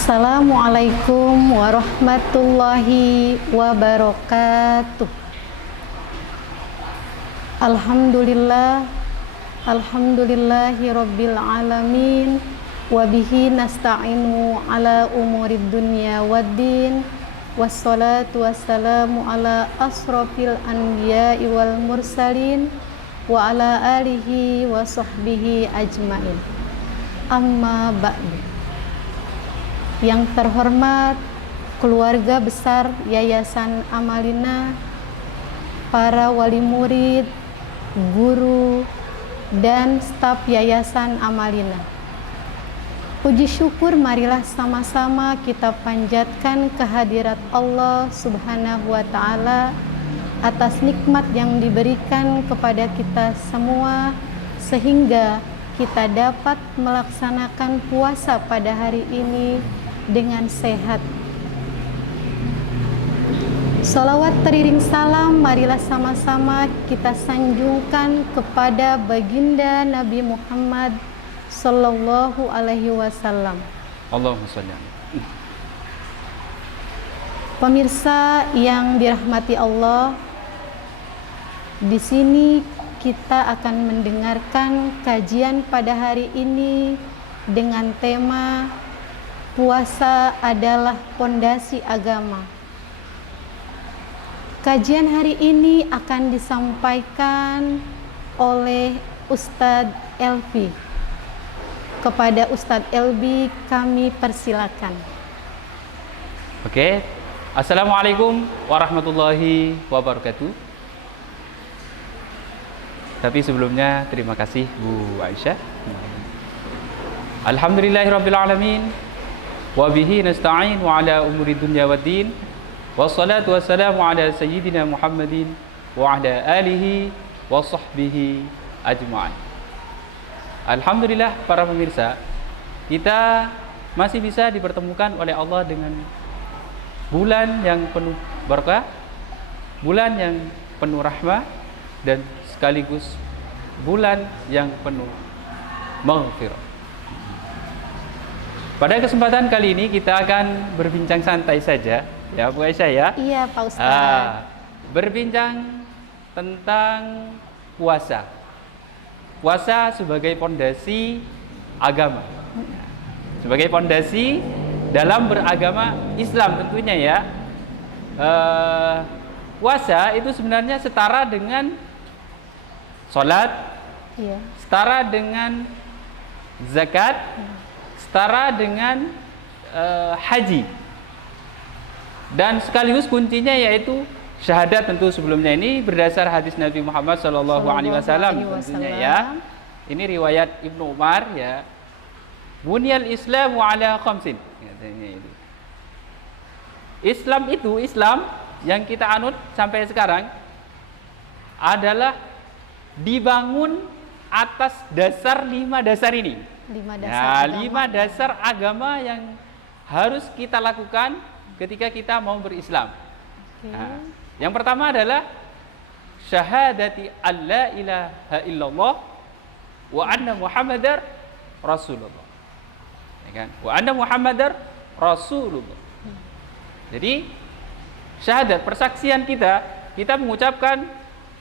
Assalamualaikum warahmatullahi wabarakatuh. Alhamdulillah, alhamdulillahi rabbil alamin, wabihi nasta'inu ala umurid dunya waddin, wassalatu wassalamu ala asrafil anbiya'i wal mursalin, wa ala alihi wa sahbihi ajmain. Amma ba'du. Yang terhormat keluarga besar Yayasan Amalina, para wali murid, guru, dan staf Yayasan Amalina. Puji syukur marilah sama-sama kita panjatkan kehadirat Allah Subhanahu wa Ta'ala atas nikmat yang diberikan kepada kita semua, sehingga kita dapat melaksanakan puasa pada hari ini dengan sehat. Salawat teriring salam marilah sama-sama kita sanjungkan kepada baginda Nabi Muhammad Sallallahu Alaihi Wasallam. Allahumma sholli alaihi. Pemirsa yang dirahmati Allah, di sini kita akan mendengarkan kajian pada hari ini dengan tema puasa adalah pondasi agama. Kajian hari ini akan disampaikan oleh Ustadz Elvi. Kepada Ustadz Elvi kami persilakan. Oke. Assalamualaikum warahmatullahi wabarakatuh. Tapi sebelumnya terima kasih Bu Aisyah. Alhamdulillahirabbil alamin. Wa bihi nasta'in wa ala umuri dunya waddin. Wassalatu wassalamu ala sayyidina Muhammadin wa ala alihi wa sahbihi ajma'in. Alhamdulillah para pemirsa, kita masih bisa dipertemukan oleh Allah dengan bulan yang penuh berkah, bulan yang penuh rahmah, dan sekaligus bulan yang penuh maghfirah. Pada kesempatan kali ini kita akan berbincang santai saja, ya Bu Aisyah ya. Iya Pak Ustadz. Berbincang tentang puasa. Puasa sebagai pondasi agama. Sebagai pondasi dalam beragama Islam tentunya ya. Puasa itu sebenarnya setara dengan sholat, Iya. setara dengan zakat, setara dengan haji, dan sekaligus kuncinya yaitu syahadat. Tentu sebelumnya ini berdasar hadis Nabi Muhammad Sallallahu Alaihi Wasallam tentunya ya. Ini riwayat Ibnu Umar ya. Bunyal Islamu ala khamsin, katanya itu. Islam yang kita anut sampai sekarang adalah dibangun atas dasar 5 dasar ini. 5 dasar agama yang harus kita lakukan ketika kita mau berislam. Okay. Yang pertama adalah syahadati alla ilaha illallah wa anna muhammadar rasulullah. Ya kan? Wa anna muhammadar rasulullah. Jadi syahadat, persaksian kita mengucapkan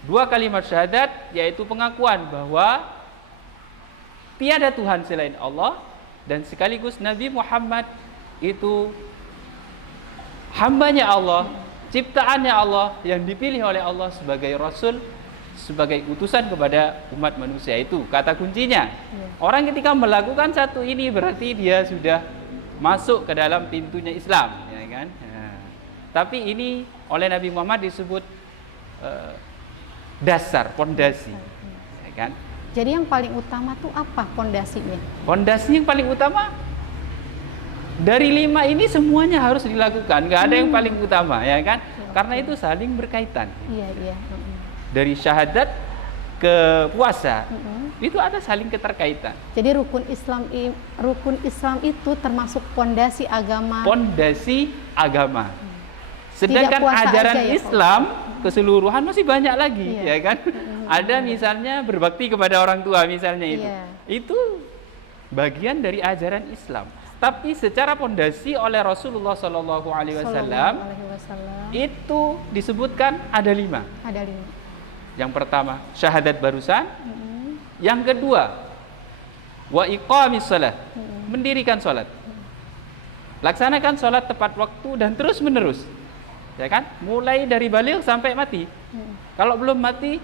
2 kalimat syahadat, yaitu pengakuan bahwa tiada Tuhan selain Allah, dan sekaligus Nabi Muhammad itu hambanya Allah, ciptaannya Allah, yang dipilih oleh Allah sebagai Rasul, sebagai utusan kepada umat manusia. Itu kata kuncinya. Orang ketika melakukan satu ini berarti dia sudah masuk ke dalam pintunya Islam, ya kan? Tapi ini oleh Nabi Muhammad disebut dasar, pondasi, ya kan? Jadi yang paling utama tuh apa pondasinya? Pondasi yang paling utama dari 5 ini semuanya harus dilakukan, nggak ada yang paling utama, ya kan? Karena itu saling berkaitan. Iya. Dari syahadat ke puasa, itu ada saling keterkaitan. Jadi rukun Islam itu termasuk pondasi agama. Pondasi agama. Sedangkan ajaran aja, ya, Islam keseluruhan masih banyak lagi, iya. ya kan? Ada misalnya berbakti kepada orang tua misalnya itu. Iya. Itu bagian dari ajaran Islam. tapi secara pondasi oleh Rasulullah Shallallahu Alaihi Wasallam itu disebutkan ada 5. Ada 5. Yang pertama syahadat barusan, yang kedua wa iqamis shalah, mendirikan sholat, laksanakan sholat tepat waktu dan terus menerus, ya kan, mulai dari baligh sampai mati. Kalau belum mati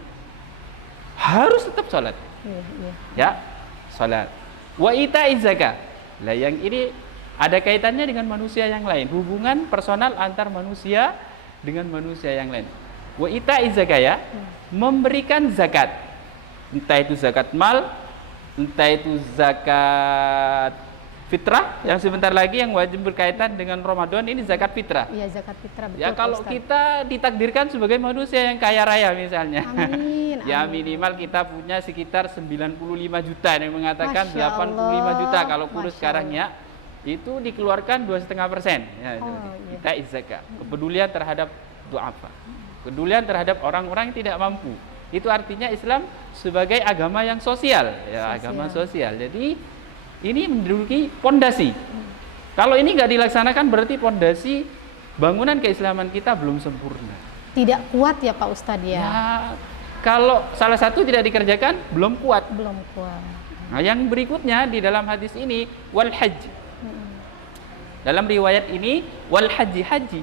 harus tetap sholat, ya sholat. Wa ita'iz zakat. Lah yang ini ada kaitannya dengan manusia yang lain, hubungan personal antar manusia dengan manusia yang lain. Wa ita'iz zakat, ya, memberikan zakat, entah itu zakat mal, entah itu zakat fitrah yang sebentar lagi yang wajib berkaitan dengan Ramadan, ini zakat fitrah. Iya, zakat fitrah, betul. Ya kalau Ustaz, kita ditakdirkan sebagai manusia yang kaya raya misalnya. amin, Ya amin. minimal kita punya sekitar 95 juta, yang mengatakan Masya 85 juta Allah, kalau kurus Masya sekarang ya. Itu dikeluarkan 2,5%. Ya, Oh, iya. kita zakat. Kepedulian terhadap du'afa. Kepedulian terhadap orang-orang yang tidak mampu. Itu artinya Islam sebagai agama yang sosial, ya, agama sosial. Jadi ini menduduki pondasi. Kalau ini nggak dilaksanakan berarti pondasi bangunan keislaman kita belum sempurna. Tidak kuat ya Pak Ustadz ya? Ya, kalau salah satu tidak dikerjakan belum kuat. Belum kuat. Nah, yang berikutnya di dalam hadis ini wal hajj. Dalam riwayat ini wal haji, haji.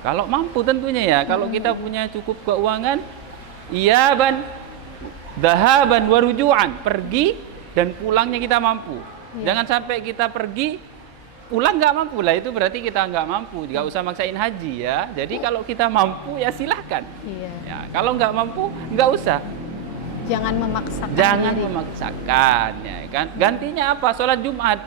Kalau mampu tentunya ya, kalau kita punya cukup keuangan, iyaban, dhahaban warujuan, pergi dan pulangnya kita mampu. Jangan sampai kita pergi pulang nggak mampu, lah itu berarti kita nggak mampu. Nggak usah maksain haji ya. Jadi kalau kita mampu ya silahkan. Ya, kalau nggak mampu nggak usah. Jangan memaksakan. Jangan diri. memaksakan, ya kan. Gantinya apa? Sholat Jumat.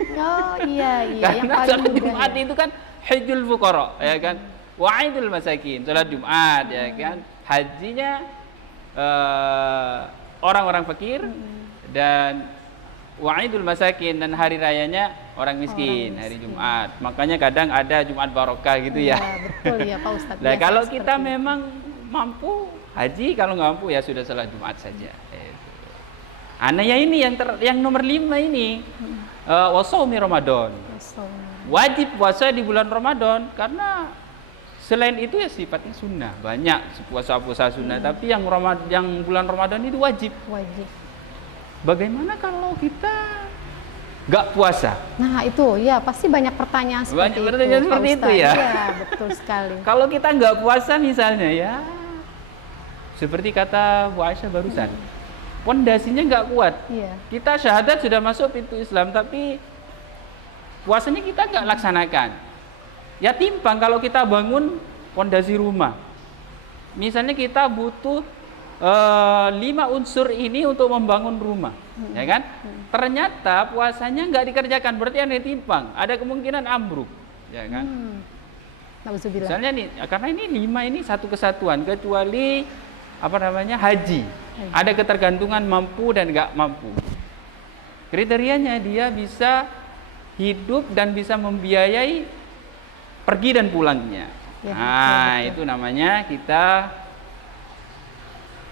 Oh iya, yang Karena paling sholat mudah Jumat ya. itu kan hajjul fuqara, ya kan. Wa'idul masakin, sholat Jumat, ya kan. Hajinya orang-orang fakir, dan wa'idul masakin, dan hari rayanya orang miskin, hari Jumat. Makanya kadang ada Jumat barokah gitu ya. Betul ya Pak Ustadz. Nah, Biasa kalau seperti kita itu. memang mampu haji, kalau nggak mampu ya sudah sholat Jumat saja. Anehnya ini yang nomor 5 ini, wasaumi Ramadan. Wajib puasa di bulan Ramadan, karena selain itu ya sifatnya sunnah. Banyak puasa-puasa sunnah, tapi yang bulan Ramadan itu wajib. Wajib. Bagaimana kalau kita nggak puasa? Nah itu ya pasti banyak pertanyaan seperti Banyak pertanyaan itu. seperti Pak itu Ustadz. ya. Iya, betul sekali. Kalau kita nggak puasa misalnya ya, seperti kata Bu Aisyah barusan, pondasinya nggak kuat. Iya. Kita syahadat sudah masuk pintu Islam, tapi puasanya kita nggak laksanakan. Ya timpang kalau kita bangun pondasi rumah. Misalnya kita butuh 5 unsur ini untuk membangun rumah, ya kan? Ternyata puasanya nggak dikerjakan, berarti ada timpang, ada kemungkinan ambruk, ya kan? Nauzubillah. Misalnya nih, karena ini 5 ini satu kesatuan, kecuali apa namanya haji. Ada ketergantungan mampu dan nggak mampu. Kriterianya dia bisa hidup dan bisa membiayai pergi dan pulangnya. Ya, Nah, betul. itu namanya kita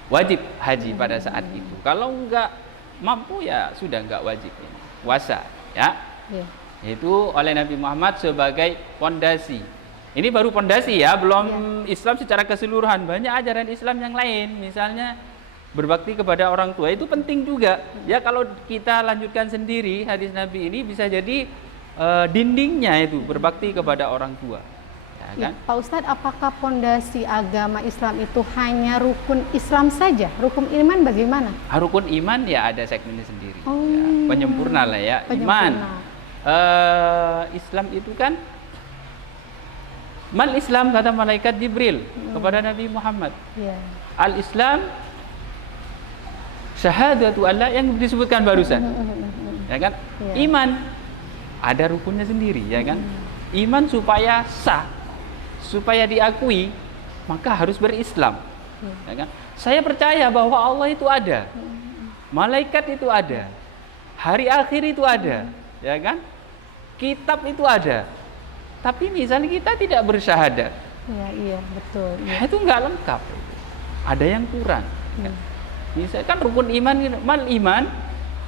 wajib haji pada saat itu. Kalau nggak mampu ya sudah nggak wajib ini. Puasa, ya. Iya. Itu oleh Nabi Muhammad sebagai pondasi. Ini baru pondasi ya, belum Islam secara keseluruhan. Banyak ajaran Islam yang lain, misalnya berbakti kepada orang tua itu penting juga. Ya kalau kita lanjutkan sendiri hadis Nabi ini bisa jadi dindingnya itu berbakti kepada orang tua. Ya, kan? Pak Ustadz, apakah pondasi agama Islam itu hanya rukun Islam saja? Rukun iman bagaimana? Rukun iman ya ada segmennya sendiri. Oh. Ya, penyempurna lah ya. Iman. Islam itu kan mal Islam kata malaikat Jibril kepada Nabi Muhammad. Ya. Al-Islam syahadatu Allah yang disebutkan barusan. Ya kan? Ya. Iman ada rukunnya sendiri, ya kan? Iman supaya sah, supaya diakui, maka harus berislam. Ya kan? Saya percaya bahwa Allah itu ada. Malaikat itu ada. Hari akhir itu ada, ya kan? Kitab itu ada. Tapi misalnya kita tidak bersyahadat, Iya, betul. ya itu nggak lengkap. Ada yang kurang. Misalkan rukun iman, mal iman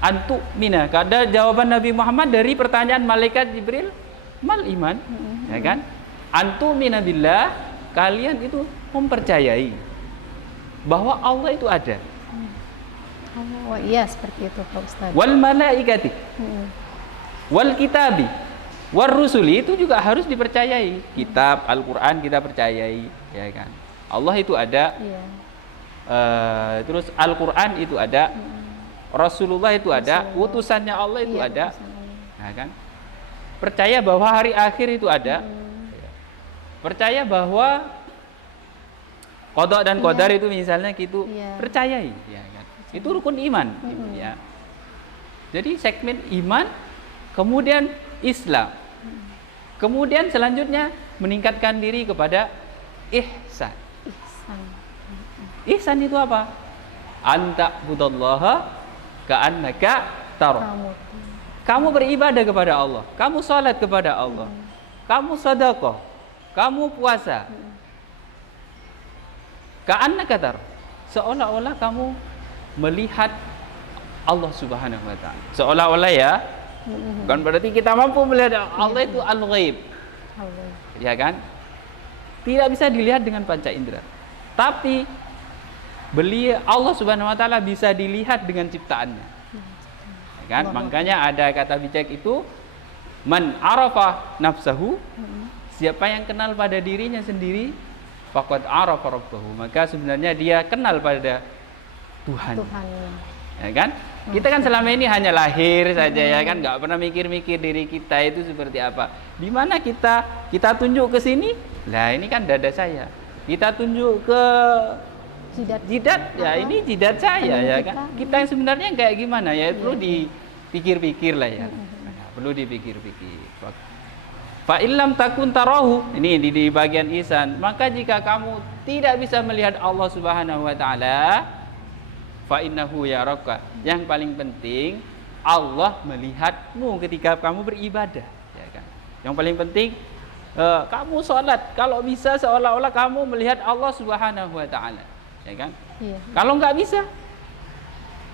antu'mina. Kada jawaban Nabi Muhammad dari pertanyaan malaikat Jibril, mal iman, ya kan? Antu'mina billah, kalian itu mempercayai bahwa Allah itu ada. Oh iya, seperti itu Pak Ustaz. Wal malaikati, wal kitabi, war rusuli, itu juga harus dipercayai. Kitab Al-Qur'an kita percayai, ya kan? Allah itu ada. Iya. Terus Al-Qur'an itu ada. Rasulullah itu ada, utusannya Allah itu Iya, ada. utusan Allah. Nah, kan? Percaya bahwa hari akhir itu ada. Percaya bahwa qada dan qadar itu misalnya gitu, Iya. percayai, ya kan? Itu rukun iman, ya. Jadi segmen iman, kemudian Islam. Kemudian selanjutnya meningkatkan diri kepada ihsan. Ihsan. Ihsan itu apa? Anta budallaha ka'annaka tara. Kamu beribadah kepada Allah, kamu salat kepada Allah, kamu sedekah, kamu puasa. Ka'annaka tara. Seolah-olah kamu melihat Allah Subhanahu wa taala. Seolah-olah, ya. Bukan berarti kita mampu melihat Allah itu al-ghaib. Ya kan? Tidak bisa dilihat dengan panca indera. Tapi Allah Subhanahu wa taala bisa dilihat dengan ciptaannya. Ya kan? Makanya ada kata bijak itu, man arafa nafsahu, siapa yang kenal pada dirinya sendiri, faqad arafa rabbahu, maka sebenarnya dia kenal pada Tuhan. Ya kan? Kita kan selama ini hanya lahir saja, ya kan, nggak pernah mikir-mikir diri kita itu seperti apa. Di mana kita tunjuk ke sini, lah ini kan dada saya. Kita tunjuk ke jidat, ya ini jidat saya, ya kan. Kita yang sebenarnya kayak gimana, ya perlu dipikir-pikir lah, ya. Nah, perlu dipikir-pikir. Fa illam takun tarahu, ini di bagian ihsan, maka jika kamu tidak bisa melihat Allah Subhanahu wa taala, fa innahu yaraka. Yang paling penting Allah melihatmu ketika kamu beribadah, ya kan. Yang paling penting kamu sholat, kalau bisa seolah-olah kamu melihat Allah Subhanahu wa taala, ya kan. Iya. Kalau nggak bisa,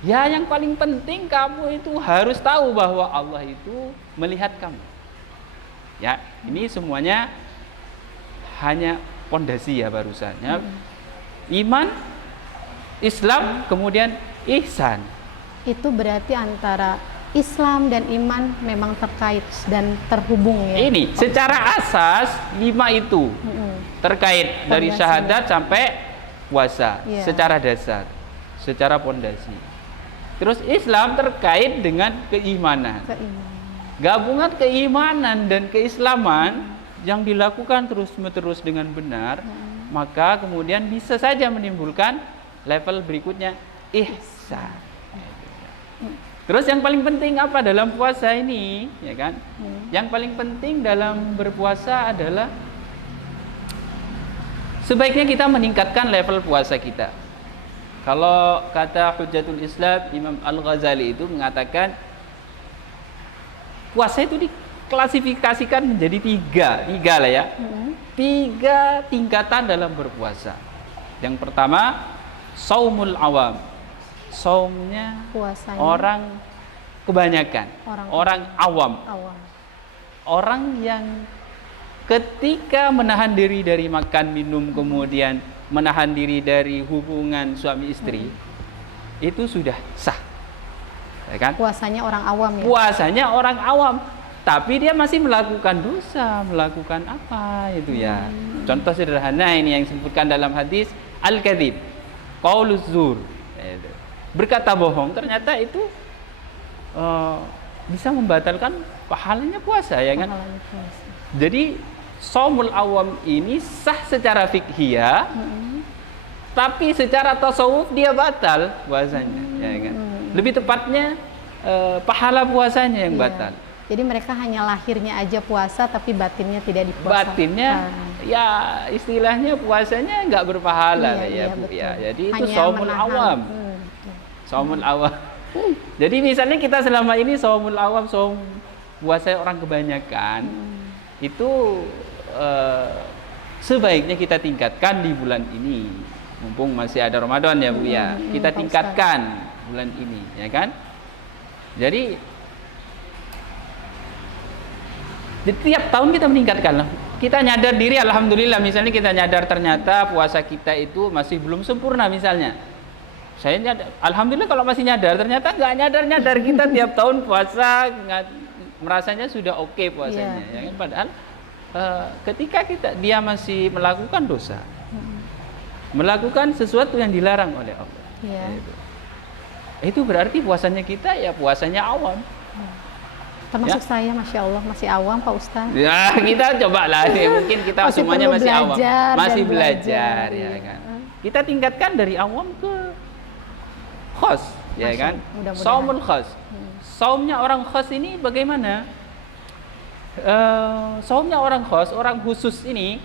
ya yang paling penting kamu itu harus tahu bahwa Allah itu melihat kamu. Ya, ini semuanya hanya pondasi, ya, barusannya. Iman, Islam, kemudian ihsan. Itu berarti antara Islam dan iman memang terkait dan terhubung, ya. Ini secara asas 5 itu terkait dari syahadat sampai puasa, secara dasar, secara pondasi. Terus Islam terkait dengan keimanan. Gabungan keimanan dan keislaman yang dilakukan terus-menerus dengan benar, maka kemudian bisa saja menimbulkan level berikutnya, ihsan. Terus yang paling penting apa dalam puasa ini, ya kan? Yang paling penting dalam berpuasa adalah sebaiknya kita meningkatkan level puasa kita. Kalau kata Hujjatul Islam Imam Al-Ghazali itu mengatakan puasa itu diklasifikasikan menjadi tiga lah, ya. 3 tingkatan dalam berpuasa. Yang pertama, saumul awam. Saumnya puasanya orang kebanyakan, orang awam. Orang yang ketika menahan diri dari makan minum, kemudian menahan diri dari hubungan suami istri, itu sudah sah, ya kan? Puasanya orang awam, ya. Puasanya orang awam, tapi dia masih melakukan dosa, melakukan apa itu, ya. Contoh sederhana ini yang disebutkan dalam hadis, al-kadzib, qauluz zur, berkata bohong, ternyata itu bisa membatalkan pahalanya puasa, ya kan? Jadi shaumul awam ini sah secara fikhiyah, tapi secara tasawuf dia batal puasanya, ya kan? Lebih tepatnya pahala puasanya yang batal. Jadi mereka hanya lahirnya aja puasa, tapi batinnya tidak dipuasa. Batinnya, ya istilahnya puasanya nggak berpahala, ya Bu, ya. Jadi itu shaumul awam. Shaumul awam. Jadi misalnya kita selama ini shaumul awam, shaum puasa orang kebanyakan, itu sebaiknya kita tingkatkan di bulan ini. Mumpung masih ada Ramadan, ya Bu, ya. Kita tingkatkan bulan ini, ya kan? Jadi tiap tahun kita meningkatkan. Kita nyadar diri, alhamdulillah, misalnya kita nyadar ternyata puasa kita itu masih belum sempurna misalnya. Saya nyadar, alhamdulillah kalau masih nyadar, ternyata nggak nyadar kita tiap tahun puasa merasanya sudah oke puasanya, ya kan? Padahal ketika dia masih melakukan dosa, melakukan sesuatu yang dilarang oleh Allah, itu berarti puasanya kita ya puasanya awam. Termasuk saya, Masya Allah, masih awam Pak Ustaz. Ya, kita cobalah nih, mungkin kita masih semuanya masih awam, masih belajar, ya iya. kan. Kita tingkatkan dari awam ke khos, ya kan. Saumul khos. Saumnya orang khos ini bagaimana? Saumnya orang khos, orang khusus ini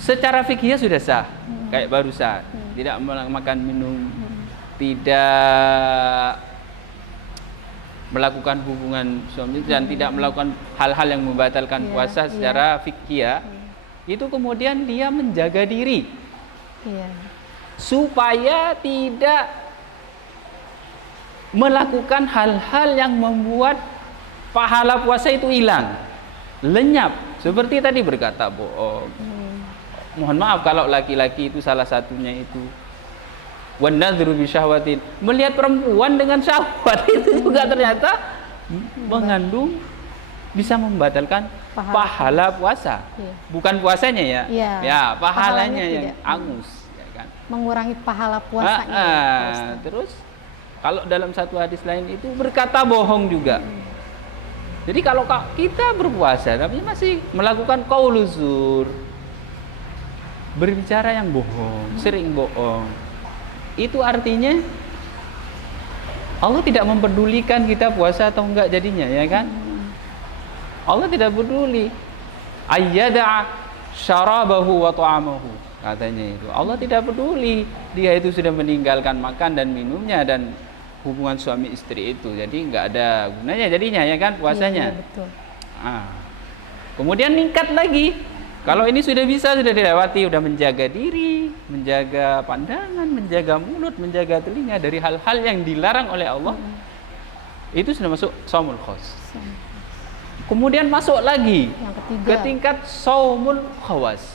secara fikih sudah sah, kayak barusan, tidak makan minum, tidak melakukan hubungan suami dan tidak melakukan hal-hal yang membatalkan puasa secara fikih, itu kemudian dia menjaga diri supaya tidak melakukan hal-hal yang membuat pahala puasa itu hilang, lenyap. Seperti tadi berkata bohong. Mohon maaf kalau laki-laki itu salah satunya itu wan nadhru bi syahwatin, melihat perempuan dengan syahwat itu juga ternyata mengandung bisa membatalkan pahala puasa. Bukan puasanya ya. Ya, pahalanya yang angus, ya kan. Mengurangi pahala puasanya. Terus kalau dalam satu hadis lain itu berkata bohong juga. Jadi kalau kita berpuasa tapi masih melakukan qauluz zur, berbicara yang bohong, sering bohong, itu artinya Allah tidak mempedulikan kita puasa atau enggak jadinya, ya kan? Allah tidak peduli. Ayyada syarabahu wa ta'amahu, katanya itu. Allah tidak peduli dia itu sudah meninggalkan makan dan minumnya dan hubungan suami istri itu. Jadi enggak ada gunanya jadinya, ya kan, puasanya. Iya, betul. Kemudian meningkat lagi. Kalau ini sudah bisa, sudah dilewati, sudah menjaga diri, menjaga pandangan, menjaga mulut, menjaga telinga dari hal-hal yang dilarang oleh Allah, itu sudah masuk saumul khos. Kemudian masuk lagi ke tingkat saumul khawas,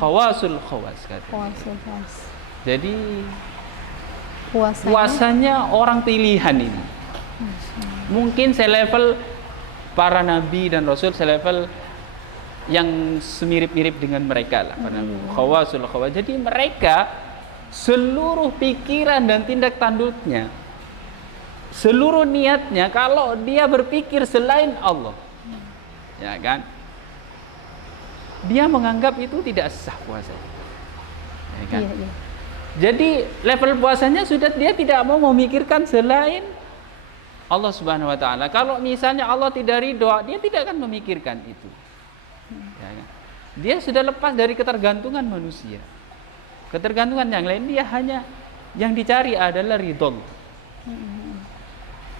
khawasul khawas, katanya. Jadi puasanya orang pilihan ini. Mungkin selevel para nabi dan rasul, selevel yang semirip-mirip dengan mereka lah, khawasul khawas. Jadi mereka seluruh pikiran dan tindak tanduknya, seluruh niatnya, kalau dia berpikir selain Allah, ya kan, dia menganggap itu tidak sah puasanya, ya kan. Jadi level puasanya sudah dia tidak mau memikirkan selain Allah Subhanahu wa taala. Kalau misalnya Allah tidak ridho, dia tidak akan memikirkan itu. Ya, kan? Dia sudah lepas dari ketergantungan manusia. Ketergantungan yang lain, dia hanya yang dicari adalah ridho.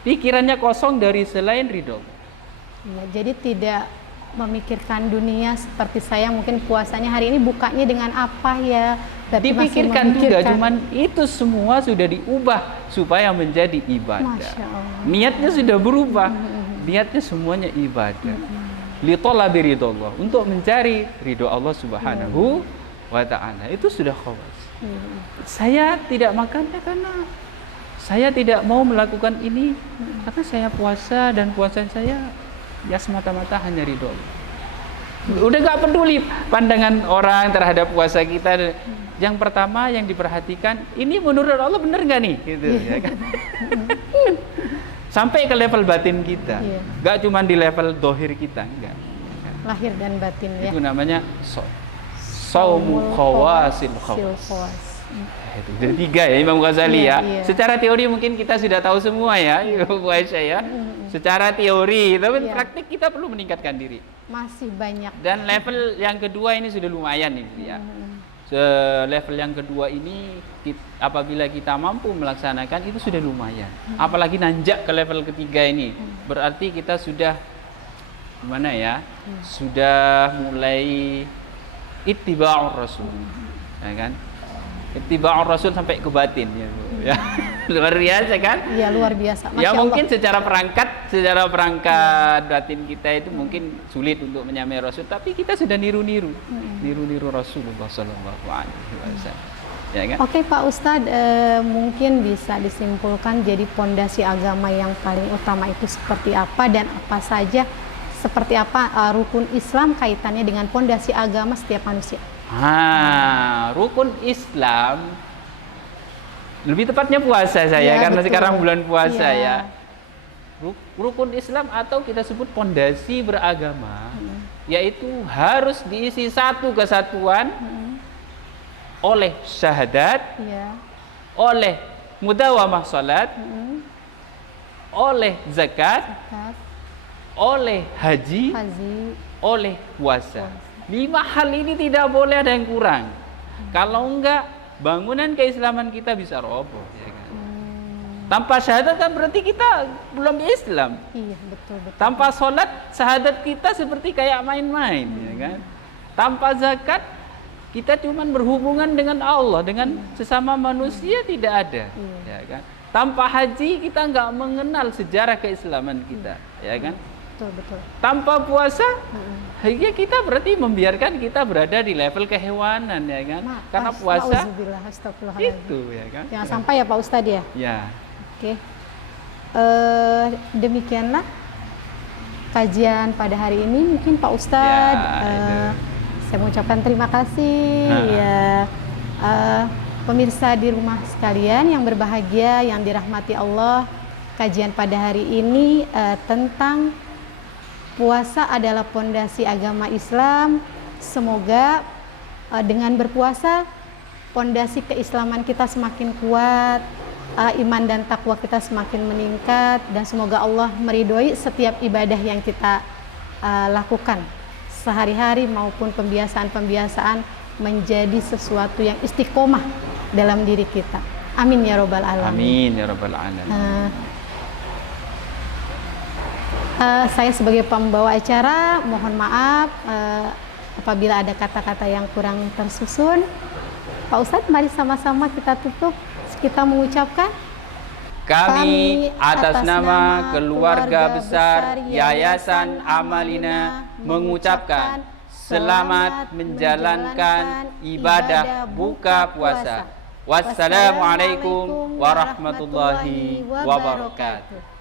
Pikirannya kosong dari selain ridho. Ya, jadi tidak memikirkan dunia seperti saya, mungkin puasanya hari ini bukanya dengan apa ya. Dipikirkan juga, cuman itu semua sudah diubah supaya menjadi ibadah. Niatnya sudah berubah. Niatnya semuanya ibadah. Litolabi ridho Allah, untuk mencari ridho Allah Subhanahu wa ta'ala. Itu sudah khawas. Saya tidak makannya karena saya tidak mau melakukan ini, karena saya puasa dan puasa saya ya semata-mata hanya ridho Allah. Udah gak peduli pandangan orang terhadap puasa kita. Yang pertama yang diperhatikan, ini menurut Allah benar nggak nih, gitu, ya kan? Sampai ke level batin kita, gak cuma di level dohir kita, enggak. Lahir dan batin, ya. Itu namanya saumul khawasil khawas. Itu dari 3 ya Imam Ghazali, ya. Secara teori mungkin kita sudah tahu semua ya, Ibu Aisyah ya. Secara teori, tapi praktik kita perlu meningkatkan diri. Masih banyak. Dan level yang kedua ini sudah lumayan ini, ya. Level yang kedua ini apabila kita mampu melaksanakan itu sudah lumayan. Apalagi nanjak ke level ketiga ini, berarti kita sudah gimana ya? Sudah mulai ittiba'ur rasul, ya kan? Ittiba'ur rasul sampai ke batin, Ya, luar biasa kan? Iya, luar biasa. Masya Ya Allah. mungkin secara perangkat batin kita itu mungkin sulit untuk menyamai Rasul, tapi kita sudah niru-niru Rasulullah Sallallahu Alaihi Wasallam. Ya kan? Oke Pak Ustadz, mungkin bisa disimpulkan jadi pondasi agama yang paling utama itu seperti apa dan apa saja, seperti apa rukun Islam kaitannya dengan pondasi agama setiap manusia. Rukun Islam, lebih tepatnya puasa saya, Ya, karena betul. sekarang bulan puasa Ya. ya. Rukun Islam atau kita sebut pondasi beragama, yaitu harus diisi satu kesatuan oleh syahadat, Ya. oleh mudawamah salat, oleh zakat, Zakat, oleh haji, oleh puasa. 5 hal ini tidak boleh ada yang kurang. Kalau enggak, bangunan keislaman kita bisa roboh. Ya kan? Tanpa syahadat kan berarti kita belum Islam. Iya, betul. Tanpa sholat, syahadat kita seperti kayak main-main. Ya kan? Tanpa zakat, kita cuma berhubungan dengan Allah, dengan sesama manusia tidak ada. Ya kan? Tanpa haji, kita nggak mengenal sejarah keislaman kita. Ya kan? Betul. Tanpa puasa, ya kita berarti membiarkan kita berada di level kehewanan, ya kan? Karena puasa itu, ya kan? Jangan sampai ya Pak Ustadz ya. Ya. Oke. Demikianlah kajian pada hari ini. Mungkin Pak Ustadz, saya mengucapkan terima kasih ya. Pemirsa di rumah sekalian yang berbahagia, yang dirahmati Allah, kajian pada hari ini tentang puasa adalah pondasi agama Islam. Semoga dengan berpuasa pondasi keislaman kita semakin kuat, iman dan takwa kita semakin meningkat, dan semoga Allah meridhoi setiap ibadah yang kita lakukan sehari-hari maupun pembiasaan-pembiasaan menjadi sesuatu yang istiqomah dalam diri kita. Amin ya robbal alamin. Amin ya robbal alamin. Saya sebagai pembawa acara mohon maaf apabila ada kata-kata yang kurang tersusun. Pak Ustadz, mari sama-sama kita tutup, kita mengucapkan Kami atas nama keluarga besar Yayasan Amalina mengucapkan selamat menjalankan ibadah buka puasa. Wassalamualaikum warahmatullahi wabarakatuh.